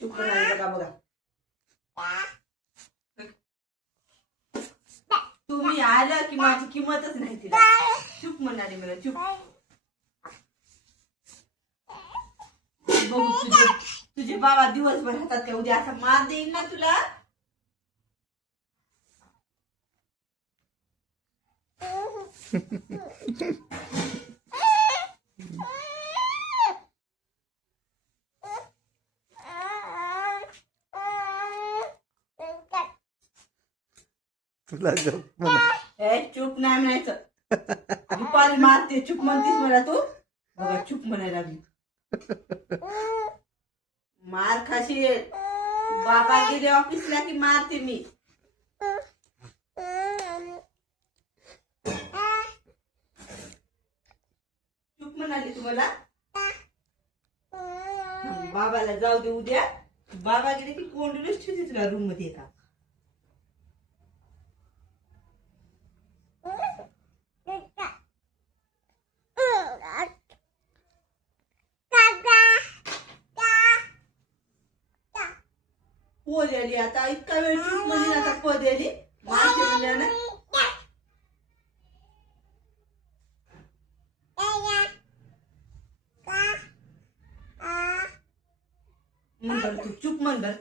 शुक्र नाही बघा बघा. तुम्ही आलं की माझी किंमतच नाही तिला. चुप म्हणाली मला चुप. बघू तुझे तुझे बाबा दिवसभर हातात का उद्या असा मार देईल ना तुला? तुला गप म्हणा. ए चुप नाही म्हणायचं. दुपारी मारते चुप म्हणतीस मला तू? बघा चुप म्हणायला लागली. मार खाशील. बाबा गेले ऑफिसला की मारते मी. चुप म्हणाली तुम्हाला बाबाला जाऊ दे उद्या. बाबा गेले की कोंडूनच ठेवते का रूममध्ये का पोद आली आता इतका वेळ चूक म्हणजे आता पद आली मारते म्हणल्यानं म्हण बरं तू चुप म्हण बरं